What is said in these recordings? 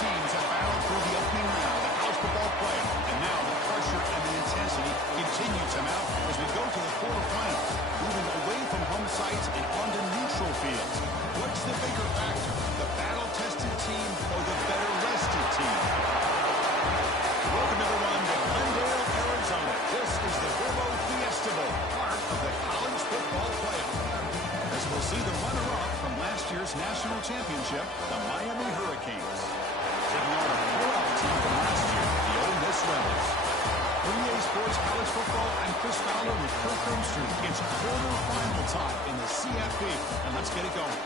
teams have battled through the opening round of the college football playoff, and now the pressure and the intensity continue to mount as we go to the quarterfinals, moving away from home sites and onto neutral fields. What's the bigger factor, the battle-tested team or the better-rested team? Welcome, everyone, to Glendale, Arizona. This is the Verbo Fiesta Bowl, part of the college football playoff. As we'll see the runner-up from last year's national championship, the Miami Hurricanes. Taking on a blowout team from last year, the Ole Miss Rebels. For EA Sports College Football, I'm Chris Fowler with Kirk Grimstreet. It's quarterfinal time in the CFP, and let's get it going.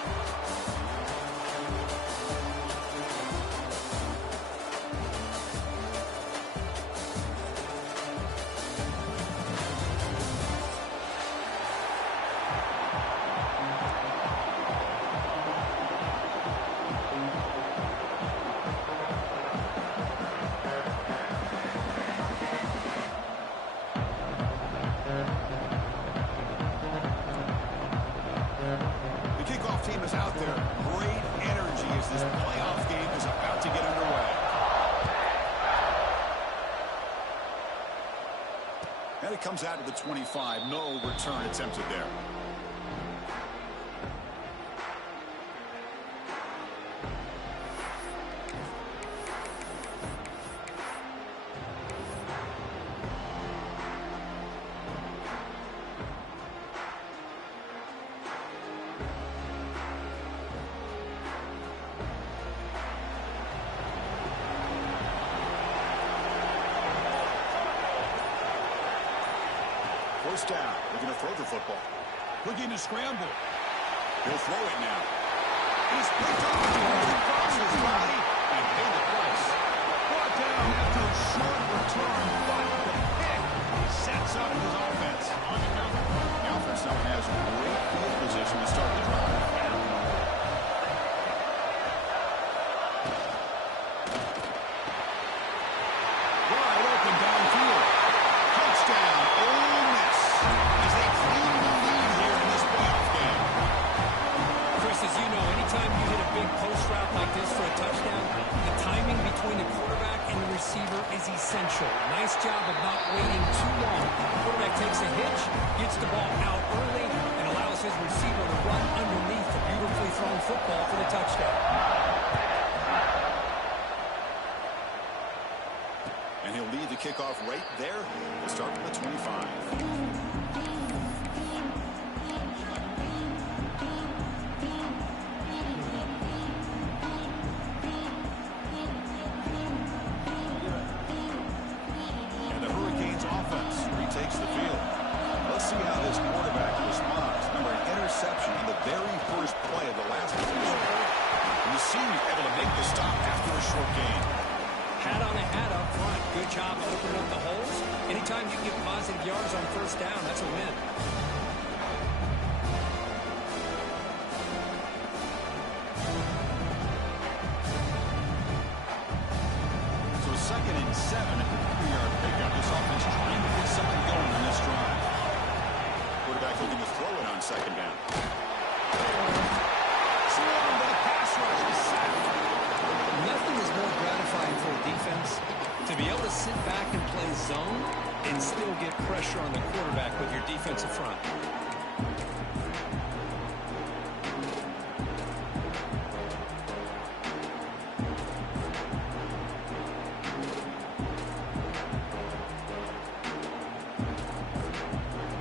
Team is out there. Great energy as this playoff game is about to get underway. And it comes out of the 25. No return attempted there. First down. Looking to throw the football. Looking to scramble. He'll throw it now. He's picked up across his body and paid the price. Brought down after a short return, but the pick sets up his offense. The offense now has great field position to start the drive. Wide open downfield. Touchdown, Ole Miss, as they claim the lead here in this playoff game. Chris, as you know, anytime you hit a big post route like this for a touchdown, the timing between the quarterback and the receiver is essential. Nice job of not waiting too long. The quarterback takes a hitch, gets the ball out early, and allows his receiver to run underneath the beautifully thrown football for the touchdown. And he'll lead the kickoff right there. We'll start with the 25. And the Hurricanes offense retakes the field. Let's see how this quarterback responds. Remember, an interception in the very first play of the last possession. And you see he's able to make the stop after a short gain. Hat on a hat up front. Good job opening up the holes. Anytime you get positive yards on first down, that's a win. So 2nd and 7, a 3-yard pickup. This offense trying to get something going on this drive. Quarterback looking to throw it on 2nd down. Swarmed by the pass rush is sacked. Nothing is more gratifying for a defense to be able to sit back and play zone and still get pressure on the quarterback with your defensive front.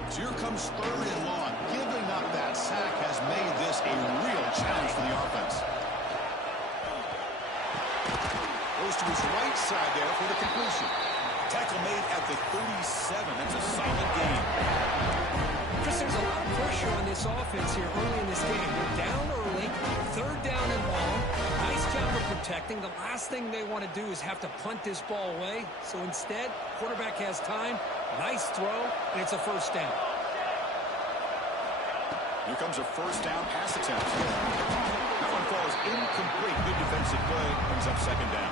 So here comes 3rd and long. Giving up that sack has made this a real challenge for the offense. Goes to his right side there for the completion. Tackle made at the 37. That's a solid game. Chris, there's a lot of pressure on this offense here early in this game. They're down early, 3rd down and long. Nice job of protecting. The last thing they want to do is have to punt this ball away. So instead, quarterback has time. Nice throw, and it's a first down. Here comes a first down pass attempt. That one falls incomplete. Good defensive play. Brings up 2nd down.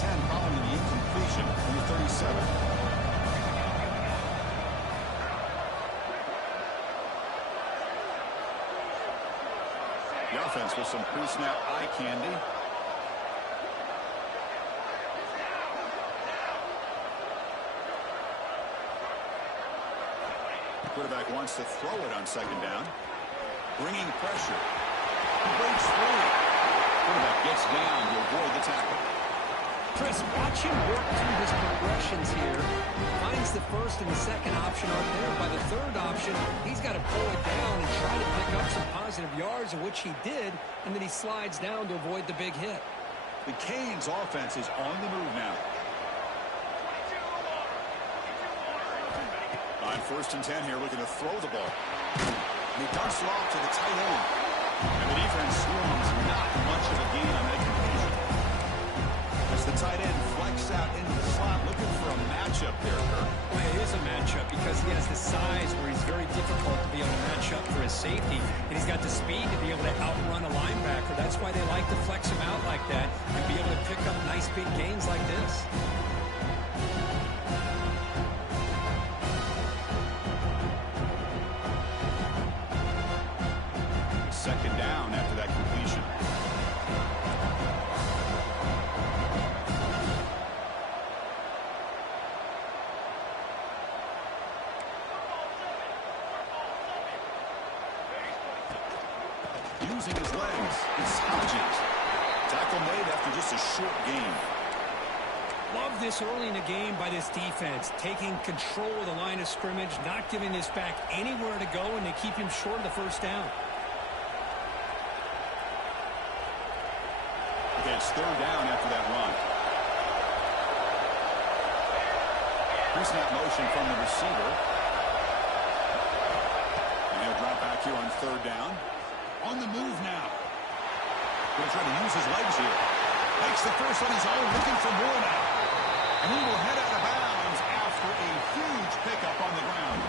10 following the incompletion from the 37. The offense with some pre-snap eye candy. The quarterback wants to throw it on second down. Bringing pressure. He breaks free. Quarterback gets down to avoid the tackle. Chris, watch him work through his progressions here. Finds the first and the second option aren't there. By the third option, he's got to pull it down and try to pick up some positive yards, of which he did, and then he slides down to avoid the big hit. The Canes offense is on the move now. On 1st and 10 here, looking to throw the ball. And he dumps it off to the tight end. And the defense swarms not much of a gain on that completion. As the tight end flex out into the slot, looking for a matchup there, Kirk. Well, it is a matchup because he has the size where he's very difficult to be able to match up for his safety. And he's got the speed to be able to outrun a linebacker. That's why they like to flex him out like that and be able to pick up nice big gains like this. Second down after that completion. Using his legs, he slouches. Tackle made after just a short gain. Love this early in the game by this defense, taking control of the line of scrimmage, not giving this back anywhere to go, and they keep him short of the first down. It's third down after that run. Pre-snap motion from the receiver. And he'll drop back here on third down. On the move now. Going to try to use his legs here. Makes the first on his own, looking for more now. And he will head out of bounds after a huge pickup on the ground.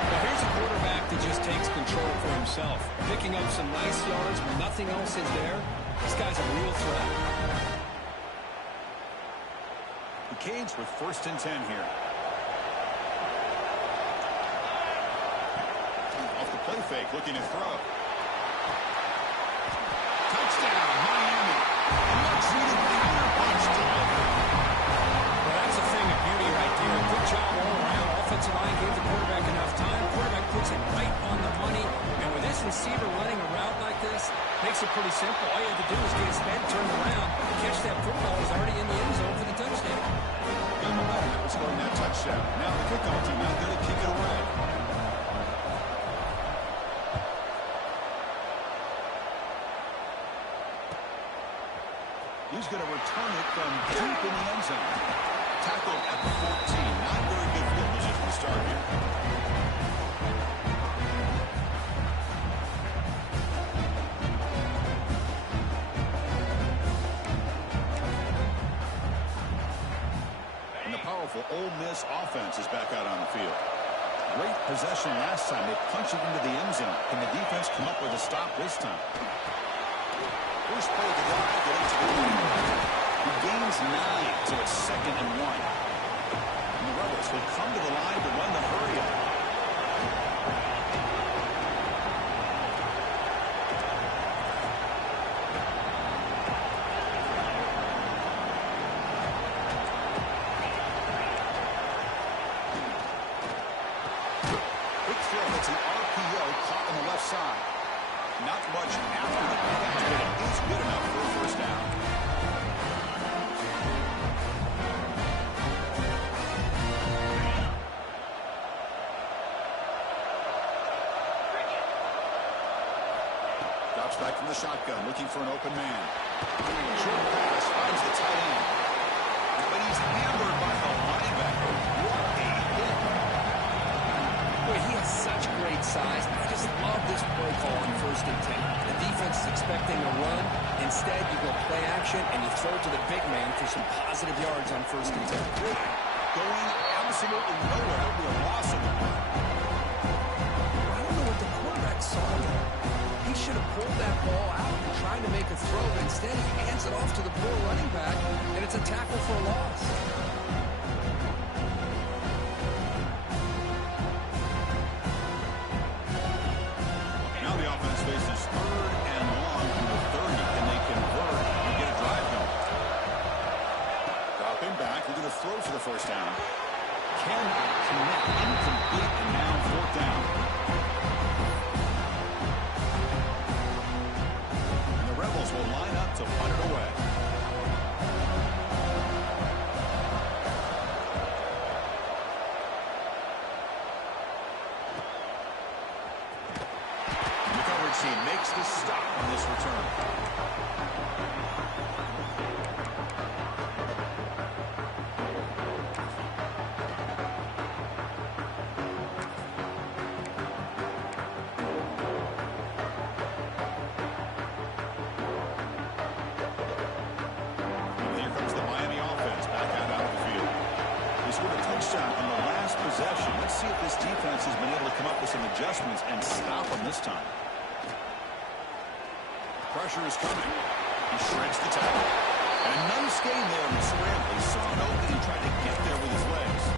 Well, here's a quarterback that just takes control for himself, picking up some nice yards when nothing else is there. This guy's a real threat. The Canes with 1st and 10 here. Off the play fake, looking to throw. Touchdown, Miami. Much needed power punch delivery. Well, that's a thing of beauty right there. Good job all around. Offensive line gave the quarterback enough time. Quarterback puts it right on the money. And with this receiver running a route like this, makes it pretty simple. All you have to do is get his head turned around, catch that football. He's already in the end zone for the touchdown. Good momentum that was scoring that touchdown. Now the kickoff team out there to kick it away. He's going to return it from deep in the end zone. Tackled at the 14. Not very good field position to start here. And the powerful Ole Miss offense is back out on the field. Great possession last time. They punched it into the end zone. Can the defense come up with a stop this time? First play of the drive, get into the lead. He gains 9, so it's 2nd and 1. And the Rebels will come to the line to run the hurry up. Quick throw, it's an RPO caught on the left side. Not much after the pass, but it is good enough for a first down. Drops back from the shotgun, looking for an open man. Short pass, finds the tight end. But he's hammered by the linebacker. What a hit. Boy, he has such great size. I just love this play call on 1st and 10. The defense is expecting a run. Instead, you go play action, and you throw to the big man for some positive yards on 1st and 10. Going absolutely nowhere. That'll be a loss of the play. I don't know what the quarterback saw there. He should have pulled that ball out and tried to make a throw, but instead he hands it off to the poor running back, and it's a tackle for a loss. Now the offense faces 3rd and long from the 30. Can they convert and get a drive going? Dropping back, looking to throw for the first down. Cannot connect, incomplete, and now 4th down. And the Rebels will line up to punt it away. The coverage team makes the stop on this return. On the last possession. Let's see if this defense has been able to come up with some adjustments and stop them this time. Pressure is coming. He shreds the tackle. And an unscathed there in the scramble. He saw an opening and tried to get there with his legs.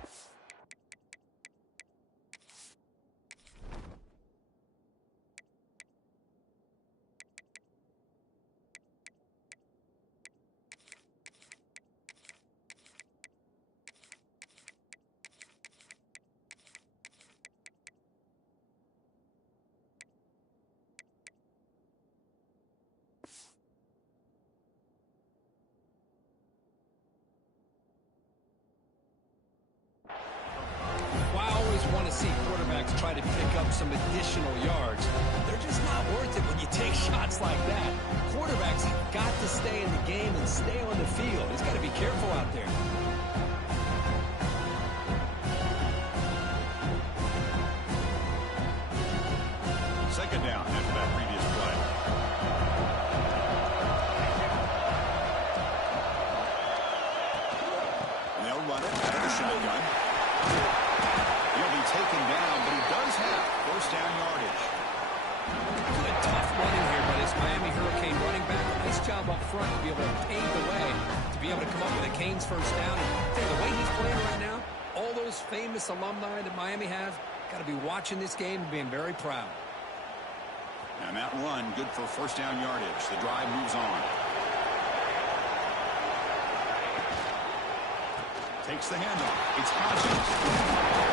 Want to see quarterbacks try to pick up some additional yards. They're just not worth it when you take shots like that. Quarterbacks have got to stay in the game and stay on the field. He's got to be careful out there. Second down after that previous play. And they'll run it out of the shotgun. He'll be taken down, but he does have 1st down yardage. Good tough running here by this Miami Hurricane running back. Nice job up front to be able to pave the way, to be able to come up with a Canes 1st down. And the way he's playing right now, all those famous alumni that Miami has, got to be watching this game and being very proud. And that run, good for 1st down yardage. The drive moves on. Takes the handoff. It's Hodgins.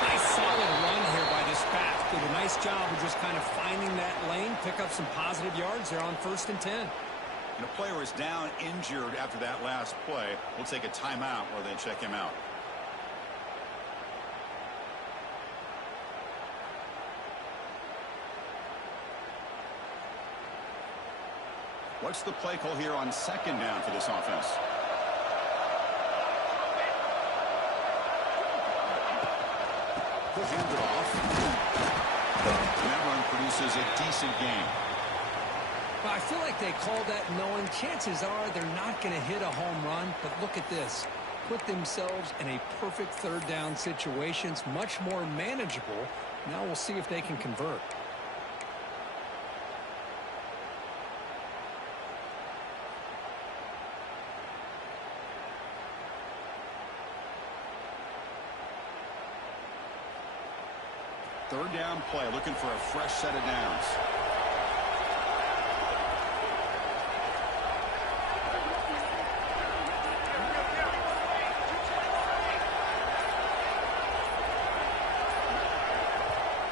Nice solid run here by this back. Did a nice job of just kind of finding that lane, pick up some positive yards there on 1st and 10. And a player is down injured after that last play. We'll take a timeout while they check him out. What's the play call here on 2nd down for this offense? He'll hand it off. And that run produces a decent gain. Well, I feel like they called that knowing chances are they're not going to hit a home run. But look at this. Put themselves in a perfect 3rd down situation. It's much more manageable. Now we'll see if they can convert. Third down play, looking for a fresh set of downs.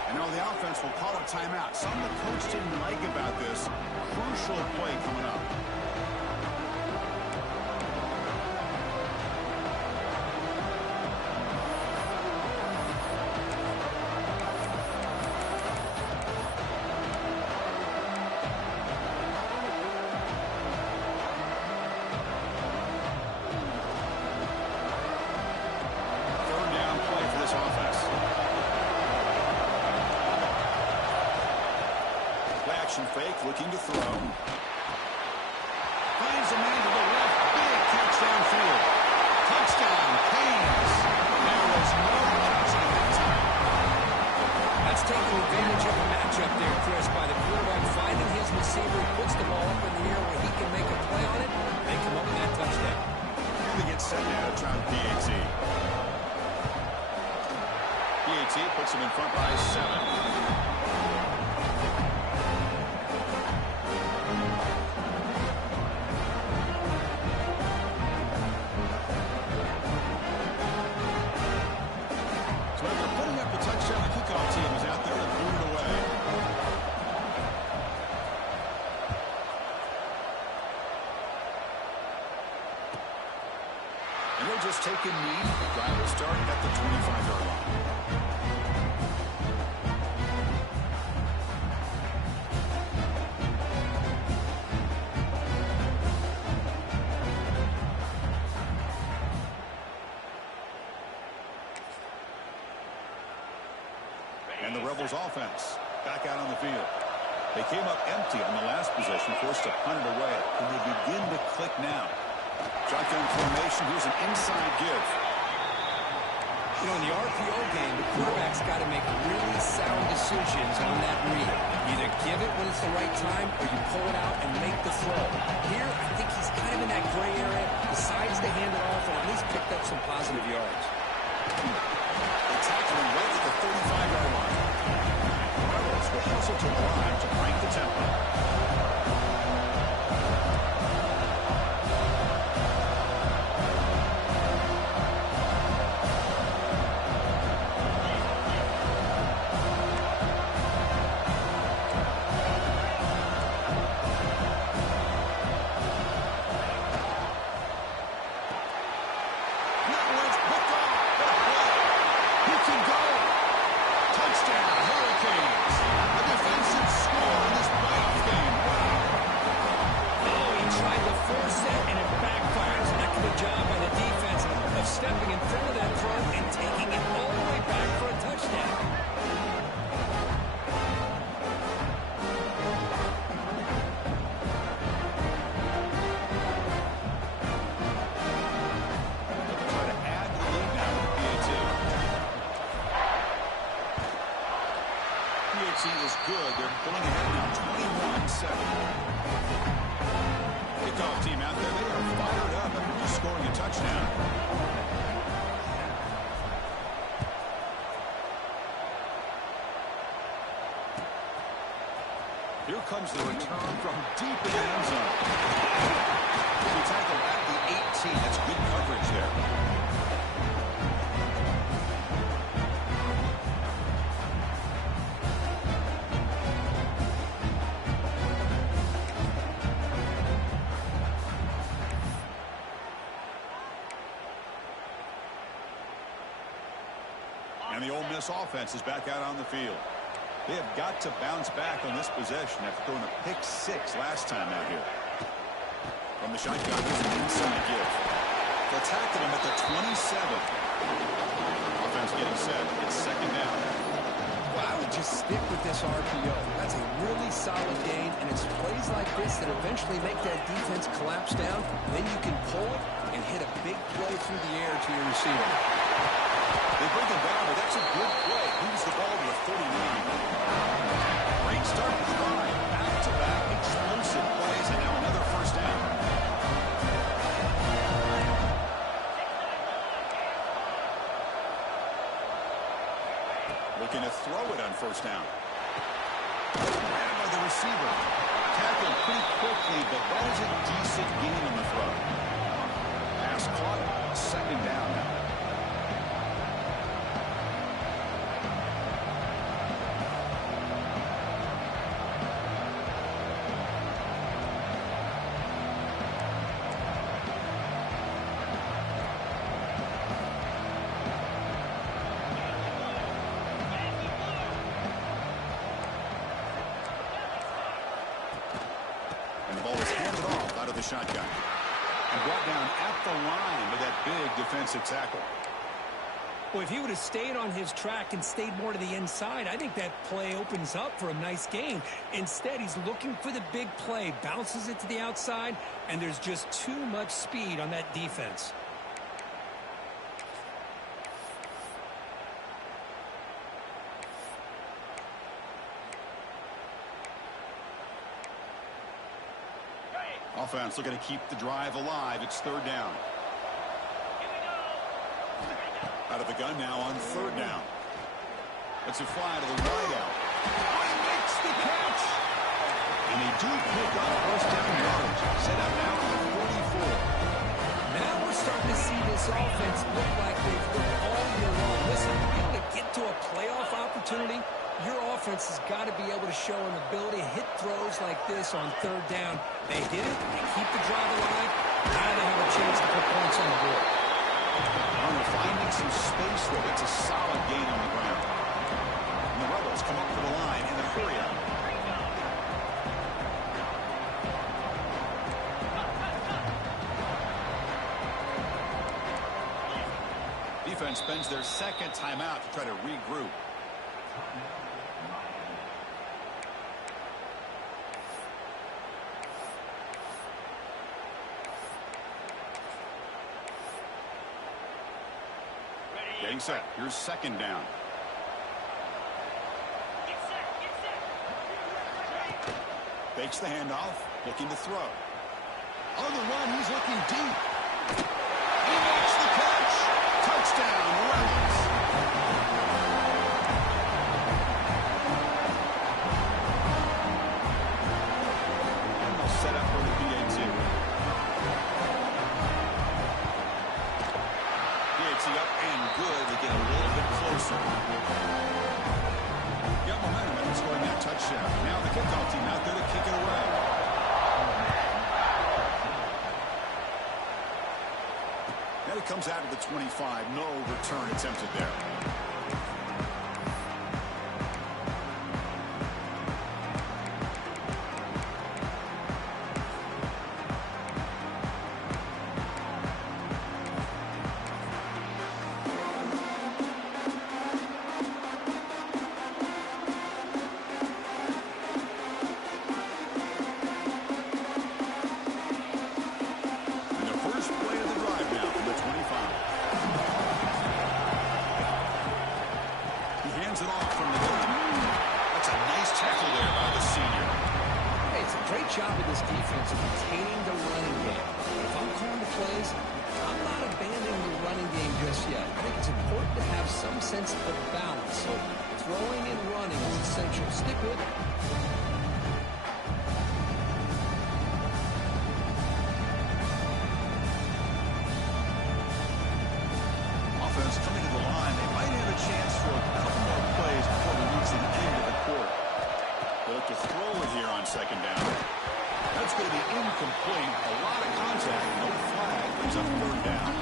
And now the offense will call a timeout. Something the coach didn't like about this. Crucial play coming up. Fake, looking to throw. Finds a man to the left. Big catch downfield. Touchdown, Canes. There was no touchdown that time. That's taking advantage of the matchup there, Chris, by the quarterback his receiver, puts the ball up in the air where he can make a play on it, they come up with that touchdown. They get set now to try the PAT. PAT puts them in front by 7. Just taking knee. The drive will start at the 25-yard line. And the Rebels offense back out on the field. They came up empty on the last possession, forced to punt it away. And they begin to click now. Shotgun formation. Here's an inside give. You know, in the RPO game, the quarterback's got to make really sound decisions on that read. Either give it when it's the right time or you pull it out and make the throw. Here, I think he's kind of in that gray area. Decides to hand it off and at least picked up some positive yards. They tackle him right at the 35-yard line. The Rebels will hustle to the line to crank the tempo. Stepping in front of that throw and taking it all the way back for a touchdown. Try to add the lead now with PAT. PAT is good. They're pulling ahead now 21-7. Kickoff team out there. They are fired up after just scoring a touchdown. Here comes the return from deep in the end zone. He tackled at the 18. That's good coverage there. And the Ole Miss offense is back out on the field. They have got to bounce back on this possession after throwing a pick 6 last time out here. From the shotgun, here's an inside give. They'll tackle him at the 27. Offense getting set. It's second down. Well, I would just stick with this RPO. That's a really solid gain, and it's plays like this that eventually make that defense collapse down. Then you can pull it and hit a big play through the air to your receiver. They bring him down, but that's a good play. Moves the ball to the 39. Great start to the drive. Back-to-back explosive plays, and now another first down. Looking to throw it on first down. Ran by the receiver. Tackled pretty quickly, but that is a decent gain on the throw. Pass caught. Second down now. The shotgun and brought down at the line with that big defensive tackle. Well, if he would have stayed on his track and stayed more to the inside, I think that play opens up for a nice gain. Instead, he's looking for the big play, bounces it to the outside, and there's just too much speed on that defense. offense looking to keep the drive alive. It's third down. Out of the gun now on third down. It's a fly to the right out. Oh, he makes the catch. And they do pick up first down yardage. Set up now at 44. Now we're starting to see this offense look like they've looked all year long. Listen, to be able to get to a playoff opportunity, your offense has got to be able to show an ability to hit throws like this on third down. They hit it, they keep the drive alive. Now they have a chance to put points on the board. They're finding some space there. It's a solid gain on the ground. And the Rebels come up to the line in a hurry-up. Defense spends their second timeout to try to regroup. Getting set. Here's second down. Fakes the handoff. Looking to throw. On the run, he's looking deep. He makes the catch. Touchdown, Rebels. And they'll set up for the PAT. Up and good to get a little bit closer. Got momentum after scoring that touchdown. Now the kickoff team out there to kick it away. Now he comes out of the 25. No return attempted there. Job of this defense of containing the running game. But if I'm calling the plays, I'm not abandoning the running game just yet. I think it's important to have some sense of balance. So throwing and running is essential. Stick with it. Offense coming to the line. They might have a chance for a couple more plays before we reach the end of the quarter. They look to throw it here on second down. That's going to be incomplete. A lot of contact. No flag. Brings up third down.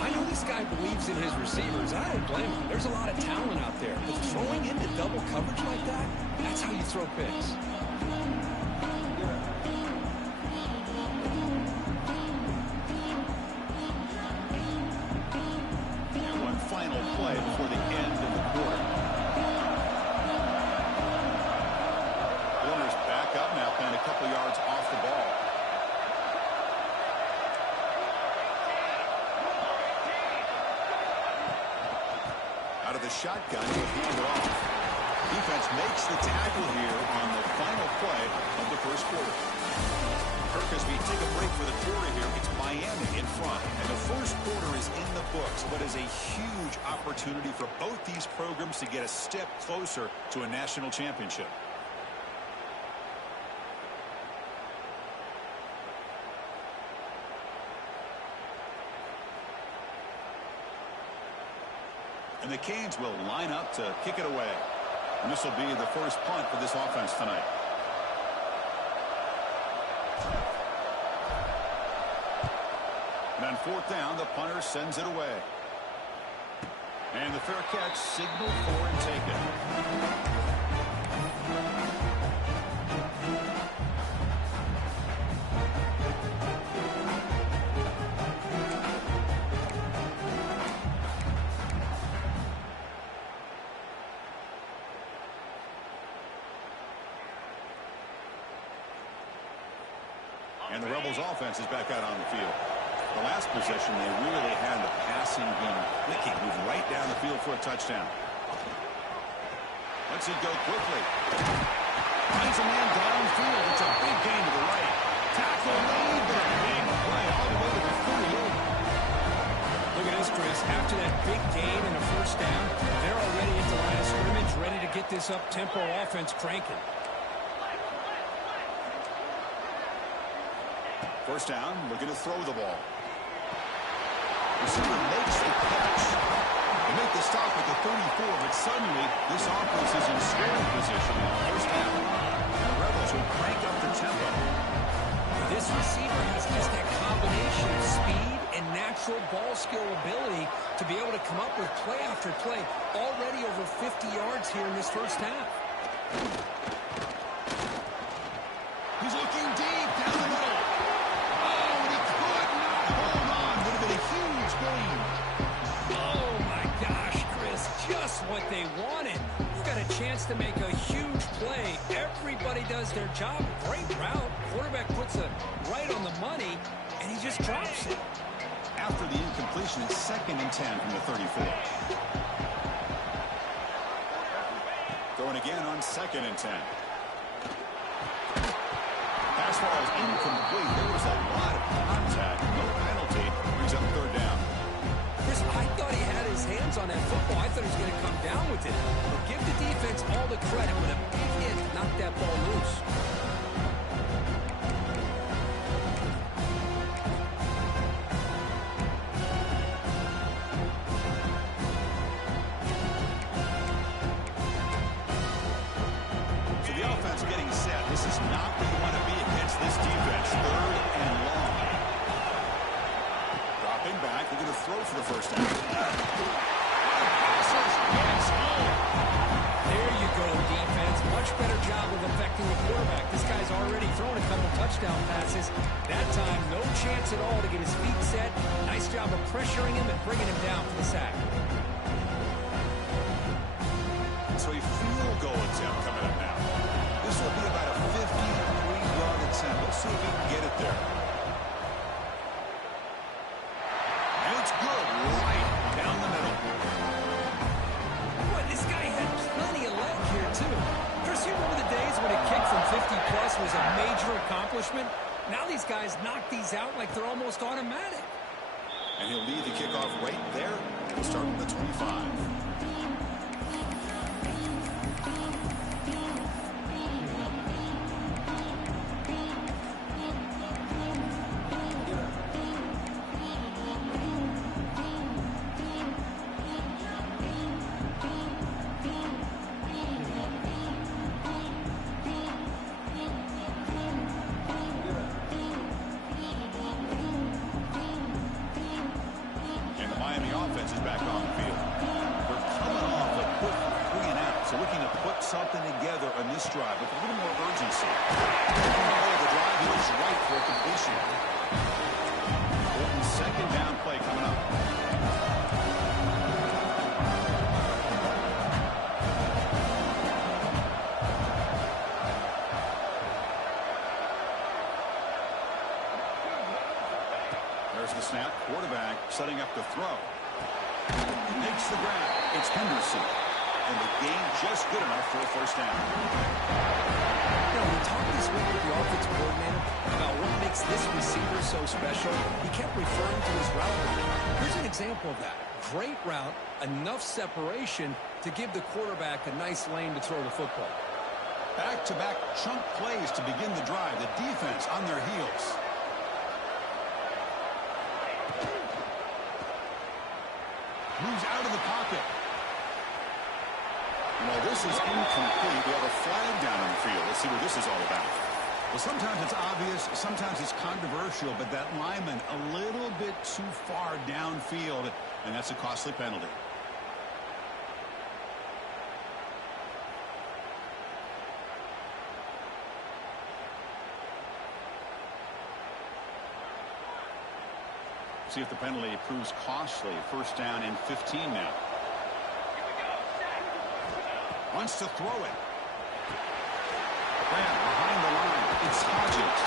I know this guy believes in his receivers. I don't blame him. There's a lot of talent out there. But throwing into double coverage like that, that's how you throw picks. And one final play before the end of the quarter. Warner's back up now, playing a couple yards off the ball. Out of the shotgun, he'll hand it off. Defense makes the tackle here on the final play of the first quarter. Kirk, as we take a break for the quarter here, it's Miami in front. And the first quarter is in the books, but is a huge opportunity for both these programs to get a step closer to a national championship. And the Canes will line up to kick it away. And this will be the first punt for this offense tonight. And on fourth down, the punter sends it away. And the fair catch signaled for and taken. And the Rebels offense is back out on the field. The last possession, they really had the passing game clicking, moving right down the field for a touchdown. Lets it go quickly. Finds a man downfield. It's a big gain to the right. Tackle made. Chris. After that big gain and a first down, they're already at the line of scrimmage, ready to get this up-tempo offense cranking. First down, looking to throw the ball. Receiver makes the catch. They make the stop at the 34, but suddenly this offense is in scoring position in the first half. And the Rebels will crank up the tempo. This receiver has just that combination of speed and natural ball skill ability to be able to come up with play after play. Already over 50 yards here in this first half. He's looking deep down the middle. Oh, and he could not hold on. Would have been a huge gain. Oh, my gosh, Chris. Just what they wanted. You've got a chance to make a huge play. Everybody does their job. Great route. Quarterback puts it right on the money, and he just drops it. After the incompletion, it's 2nd and 10 from the 34. Going again on 2nd and 10. Pass ball is incomplete. There was a lot of contact. No penalty. Brings up 3rd down. Chris, I thought he had his hands on that football. I thought he was going to come down with it. But give the defense all the credit. With a big hit, knocked that ball loose. This is not where you want to be against this defense. 3rd and long. Dropping back. We're going to throw for the first down. There you go, defense. Much better job of affecting the quarterback. This guy's already thrown a couple touchdown passes. That time, no chance at all to get his feet set. Nice job of pressuring him and bringing him down for the sack. So a field goal attempt coming up now. This will be about a 53-yard attempt. Let's see if he can get it there. And it's good. Right down the middle. Boy, this guy had plenty of leg here, too. Chris, you remember the days when a kick from 50-plus was a major accomplishment? Now these guys knock these out like they're almost automatic. And he'll lead the kickoff right there. He'll start with the 25. Something together on this drive with a little more urgency. The drive goes right for a completion. 2nd down play coming up. There's the snap. Quarterback setting up the throw. Makes the grab. It's Henderson. And the game just good enough for a first down. You know, we talked this week with the offensive coordinator about what makes this receiver so special. He kept referring to his route running. Here's an example of that. Great route, enough separation to give the quarterback a nice lane to throw the football. Back-to-back chunk plays to begin the drive. The defense on their heels. Moves out of the pocket. Well, this is incomplete. We have a flag down on the field. Let's see what this is all about. Well, sometimes it's obvious, sometimes it's controversial, but that lineman a little bit too far downfield, and that's a costly penalty. See if the penalty proves costly. First down and 15 now. Wants to throw it. Grant behind the line. It's Hodges.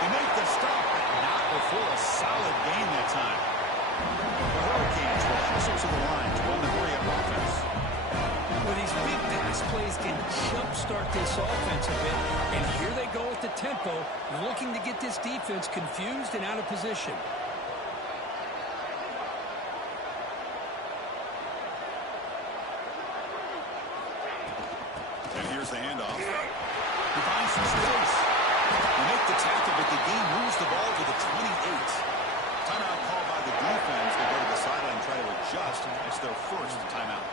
They make the stop, but not before a solid gain that time. The Hurricanes will hustle to the line to run the hurry-up offense. Well, these big pass plays can jumpstart this offense a bit, and here they go at the tempo, looking to get this defense confused and out of position. Here's the handoff. He finds some space. They make the tackle, but the game moves the ball to the 28. Timeout called by the defense. They go to the sideline and try to adjust. It's their first timeout.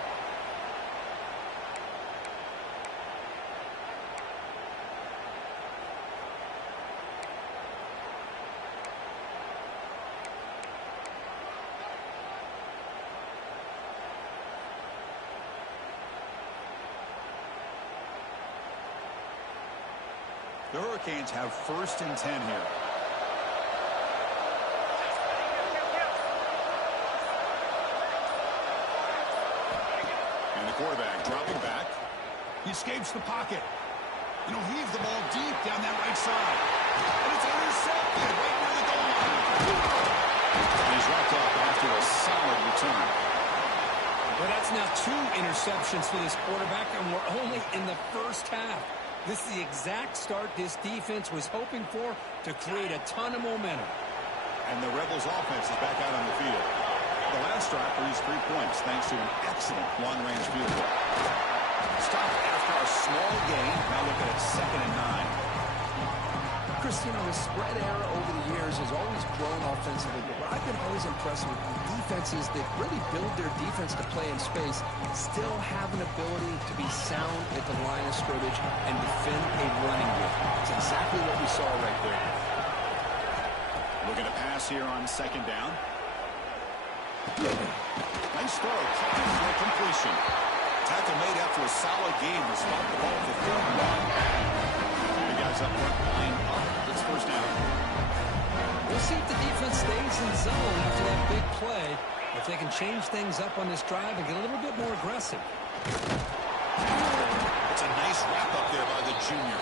The Hurricanes have 1st and 10 here. And the quarterback dropping back. He escapes the pocket. And he'll heave the ball deep down that right side. And it's intercepted right near the goal line. And he's wrapped up after a solid return. Well, that's now 2 interceptions for this quarterback, and we're only in the first half. This is the exact start this defense was hoping for to create a ton of momentum. And the Rebels offense is back out on the field. The last drive produced 3 points thanks to an excellent long-range field goal. Stopped after a small gain. Now looking at 2nd and 9. Chris, the spread era over the years has always grown offensively, but what I've been always impressed with the defenses that really build their defense to play in space still have an ability to be sound at the line of scrimmage and defend a running game. It's exactly what we saw right there. Looking to pass here on 2nd down. Nice throw, caught for a completion. Tackle made after a solid game to stop the ball for 3rd and 1. The guys up front line up. It's 1st down. We'll see if the defense stays in zone after that big play. If they can change things up on this drive and get a little bit more aggressive. It's a nice wrap up there by the junior.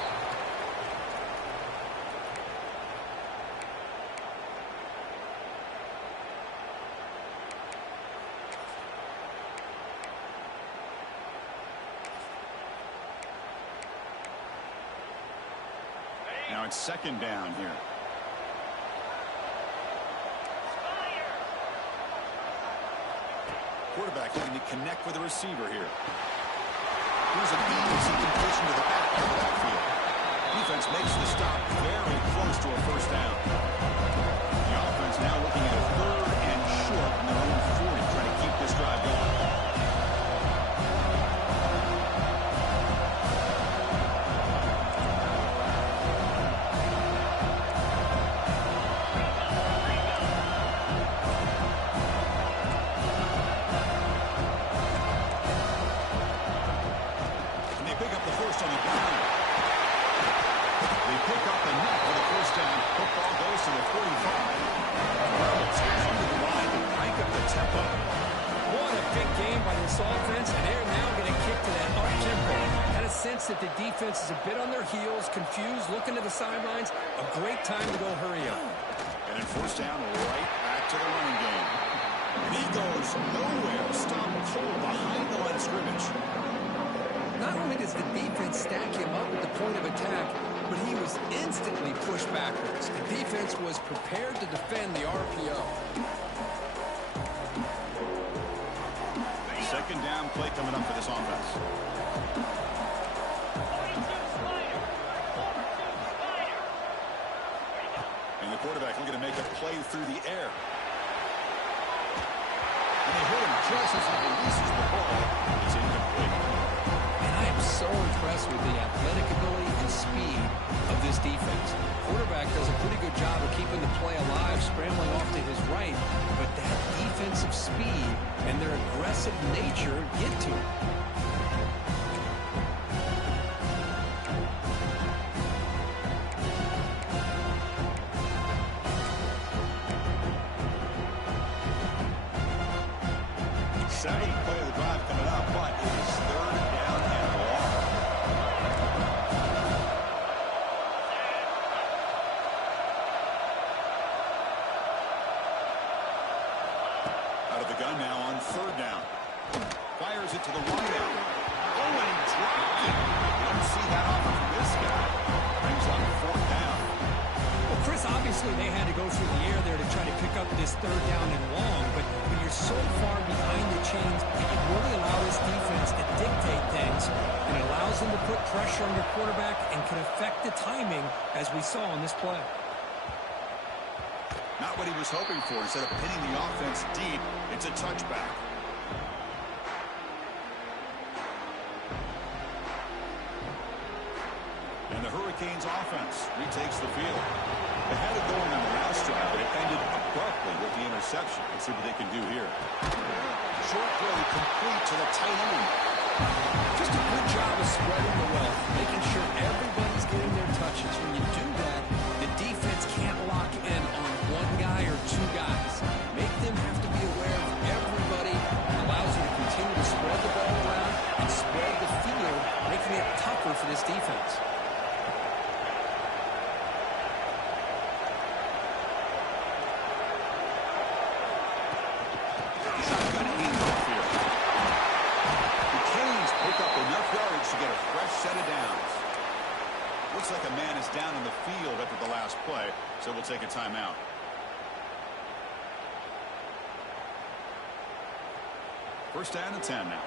Now it's 2nd down here. Quarterback looking to connect with the receiver here. Here's an easy completion to the back of the backfield. Defense makes the stop very close to a 1st down. The offense now looking at a 3rd and short in their own 40, trying to keep this drive going. That the defense is a bit on their heels, confused, looking to the sidelines. A great time to go hurry up. And in 1st down, right back to the running game. And he goes nowhere. Stop cold behind the line of scrimmage. Not only does the defense stack him up at the point of attack, but he was instantly pushed backwards. The defense was prepared to defend the RPO. 2nd down play coming up for this offense. And the quarterback looking to make a play through the air. And they hit him just as he releases the ball. It's incomplete. And I am so impressed with the athletic ability and speed of this defense. Quarterback does a pretty good job of keeping the play alive, scrambling off to his right, but that defensive speed and their aggressive nature get to him. Seventh play of the drive coming up, but it is 3rd down and long. Out of the gun now on 3rd down. Fires it to the wide out. Oh, and he dropped it. You don't see that often from this guy. Brings on 4th down. Well, Chris, obviously they had to go through the air there to try to pick up this 3rd down and long, but when you're so far behind the chains, it can really allow this defense to dictate things, and it allows them to put pressure on your quarterback and can affect the timing, as we saw on this play. Not what he was hoping for. Instead of pinning the offense deep, it's a touchback. And the Hurricanes offense retakes the field. They had it going on the last drive, but it ended abruptly with the interception. Let's see what they can do here. Short throw complete to the tight end. Just a good job of spreading the wealth, making sure everybody's getting their touches. When you do that, the defense can't lock in on one guy or two guys. Make them have to be aware of everybody. Allows you to continue to spread the ball around and spread the field, making it tougher for this defense. Shotgun handoff here. The Canes pick up enough yards to get a fresh set of downs. Looks like a man is down in the field after the last play, so we'll take a timeout. First down and 10 now.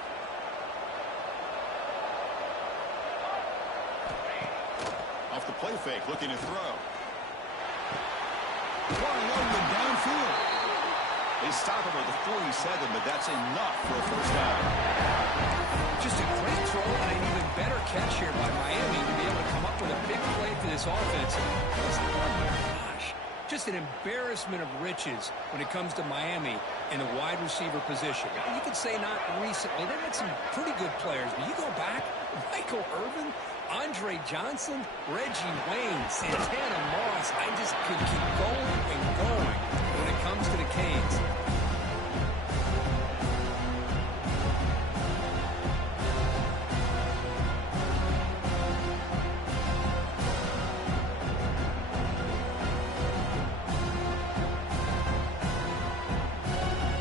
Off the play fake, looking to throw. Wide open downfield. They stop him at the 47, but that's enough for a first down. Just a great throw and an even better catch here by Miami to be able to come up with a big play for this offense. Oh my gosh. Just an embarrassment of riches when it comes to Miami in the wide receiver position. You could say not recently. They've had some pretty good players, but you go back, Michael Irvin, Andre Johnson, Reggie Wayne, Santana Moss. I just could keep going and going when it comes to the Canes.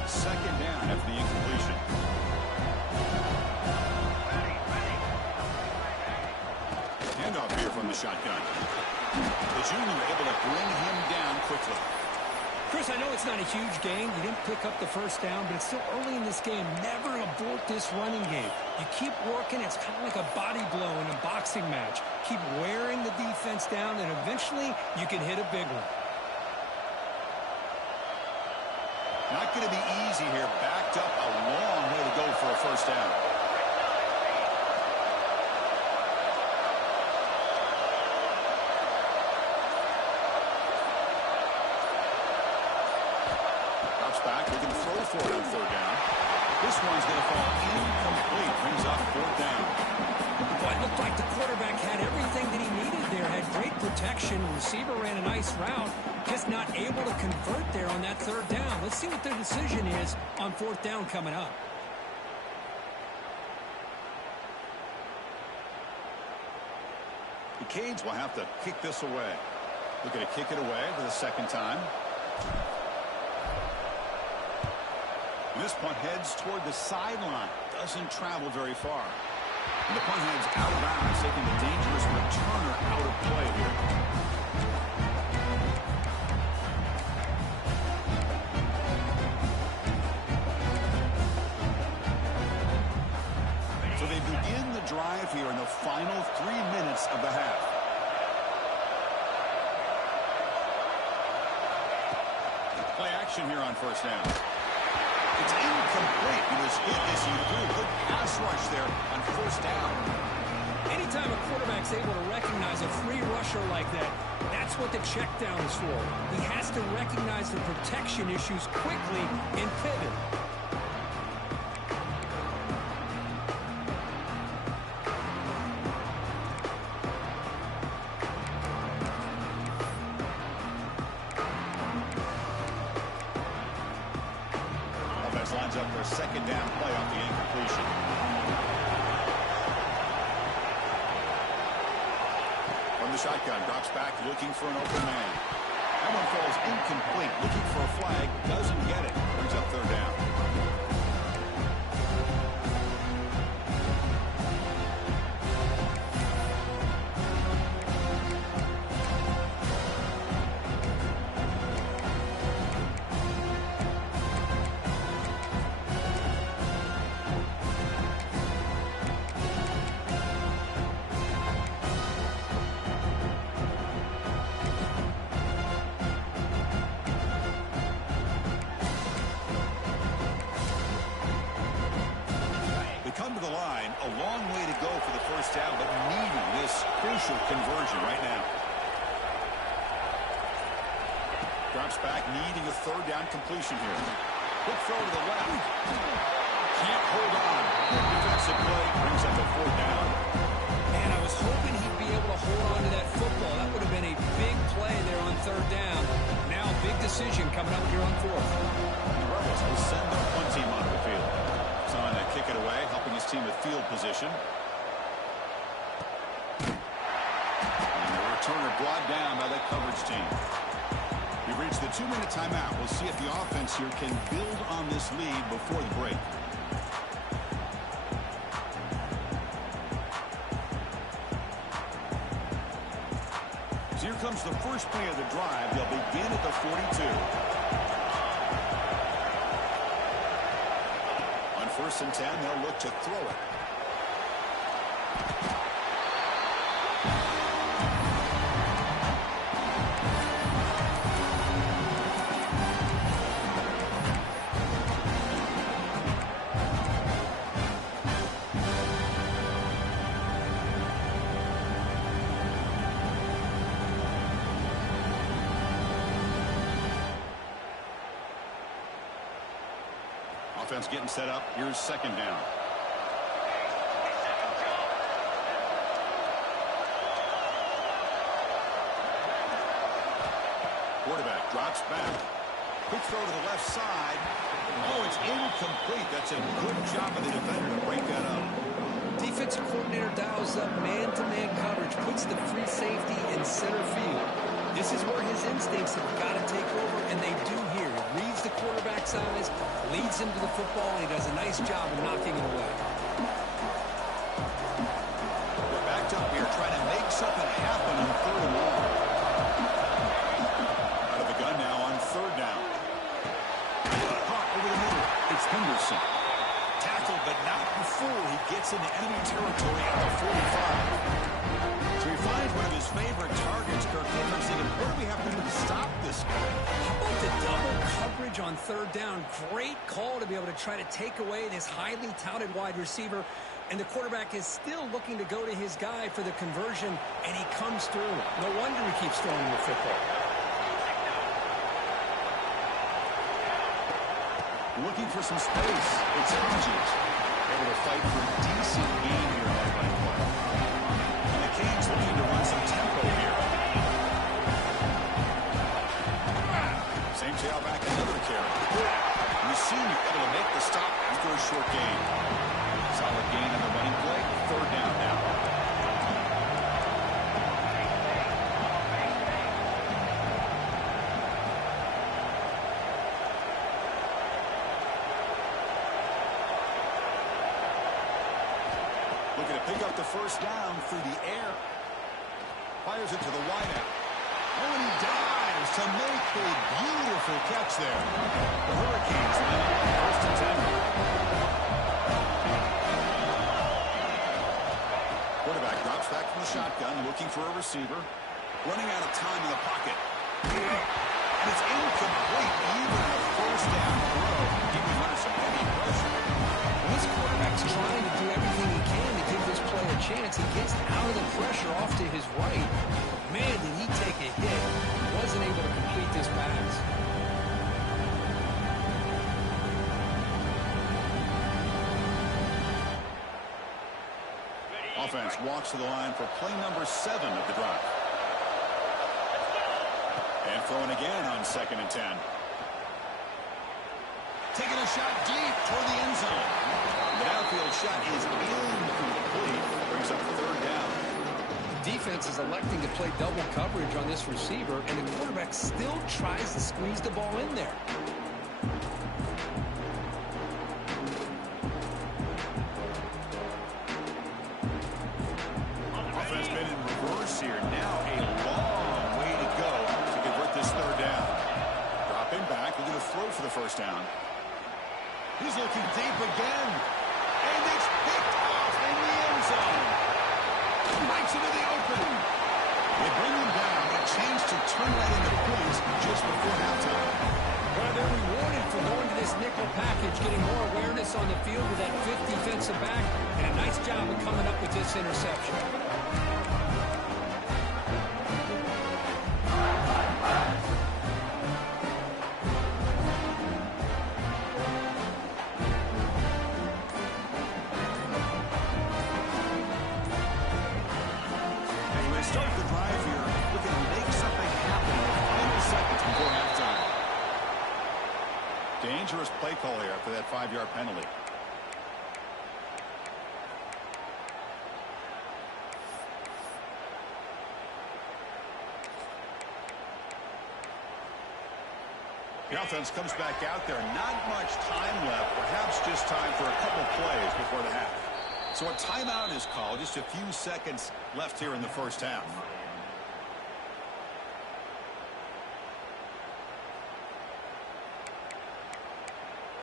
Second down after the incompletion. Handoff here from the shotgun. The junior able to bring him down quickly. Chris, I know it's not a huge gain. You didn't pick up the first down, but it's still early in this game. Never abort this running game. You keep working. It's kind of like a body blow in a boxing match. Keep wearing the defense down, and eventually you can hit a big one. Not going to be easy here. Backed up a long way to go for a first down. Drops back. They can throw for it on third down. This one's going to fall incomplete. Brings up fourth down. Well, it looked like the quarterback had everything that he needed there. Had great protection. Receiver ran a nice route. Just not able to convert there on that third down. Let's see what their decision is on fourth down coming up. The Canes will have to kick this away. Looking to kick it away for the second time. And this punt heads toward the sideline. Doesn't travel very far. And the punt heads out of bounds, taking the dangerous returner out of play here. So they begin the drive here in the final 3 minutes of the half. Play action here on first down. It's incomplete. He was hit as he threw a good pass rush there on first down. Anytime a quarterback's able to recognize a free rusher like that, that's what the check down is for. He has to recognize the protection issues quickly and pivot. Lines up for a second down play off the incompletion. From the shotgun, drops back looking for an open man. That one falls incomplete. Looking for a flag, doesn't get it. Brings up third down. come to the line, a long way to go for the first down, but needing this crucial conversion right now. Drops back, needing a third down completion here. Quick throw to the left. Can't hold on. Defensive play brings up a fourth down. Man, I was hoping he'd be able to hold on to that football. That would have been a big play there on third down. Now, big decision coming up here on fourth. The Rebels will send their punt team onto the field. Trying to kick it away, helping his team with field position. And the returner brought down by that coverage team. We've reached the 2-minute timeout. We'll see if the offense here can build on this lead before the break. So here comes the first play of the drive. They'll begin at the 42. On 1st and 10, they'll look to throw it. Offense getting set up. Here's second down. Quarterback drops back. Quick throw to the left side. Oh, it's incomplete. That's a good job of the defender to break that up. Defensive coordinator dials up man-to-man coverage, puts the free safety in center field. This is where his instincts have got to take over, and they do here. He reads the quarterback's eyes, leads him to the football, and he does a nice job of knocking it away. We're backed up here trying to make something happen on 3rd and long. Out of the gun now on 3rd down. Caught over the middle. It's Henderson. Tackled, but not before he gets into enemy territory at the 45. So he finds one of his favorite targets, Kirk. I'm thinking, what do we have to do to stop this guy? How about the double coverage on 3rd down? Great call to be able to try to take away this highly touted wide receiver. And the quarterback is still looking to go to his guy for the conversion, and he comes through. No wonder he keeps throwing the football. Looking for some space. It's Hodges. Able to fight for a decent gain here on that right play. And the Canes looking to run some tempo here. Same tailback, another carry. You see him able to make the stop after a short gain. Solid gain on the running play. 3rd down now. Looking to pick up the first down through the air. Fires it to the wideout. Oh, and he dives to make a beautiful catch there. The Hurricanes line up on 1st and 10. Quarterback drops back from the shotgun, looking for a receiver. Running out of time in the pocket. And it's incomplete, even a 1st down throw. He was under some heavy pressure. This quarterback's trying to do everything he can to give this play a chance. He gets out of the pressure off to his right. Man, did he take a hit. Wasn't able to complete this pass. Offense walks to the line for play number 7 of the drive. And throwing again on 2nd and 10. Taking a shot deep toward the end zone. The downfield shot is incomplete. Brings up 3rd down. The defense is electing to play double coverage on this receiver, and the quarterback still tries to squeeze the ball in there. Offense been in reverse here. Now a long way to go to convert this 3rd down. Dropping back, looking to throw for the first down. He's looking deep again. And it's picked off in the end zone. Bites into the open. They bring him down. A chance to turn that into points just before halftime. Well, they're rewarded for going to this nickel package, getting more awareness on the field with that 5th defensive back. this interception. Start the drive here, looking to make something happen in the final seconds before halftime. Dangerous play call here after that 5-yard penalty. The offense comes back out there. Not much time left, perhaps just time for a couple plays before the half. So a timeout is called. Just a few seconds left here in the first half.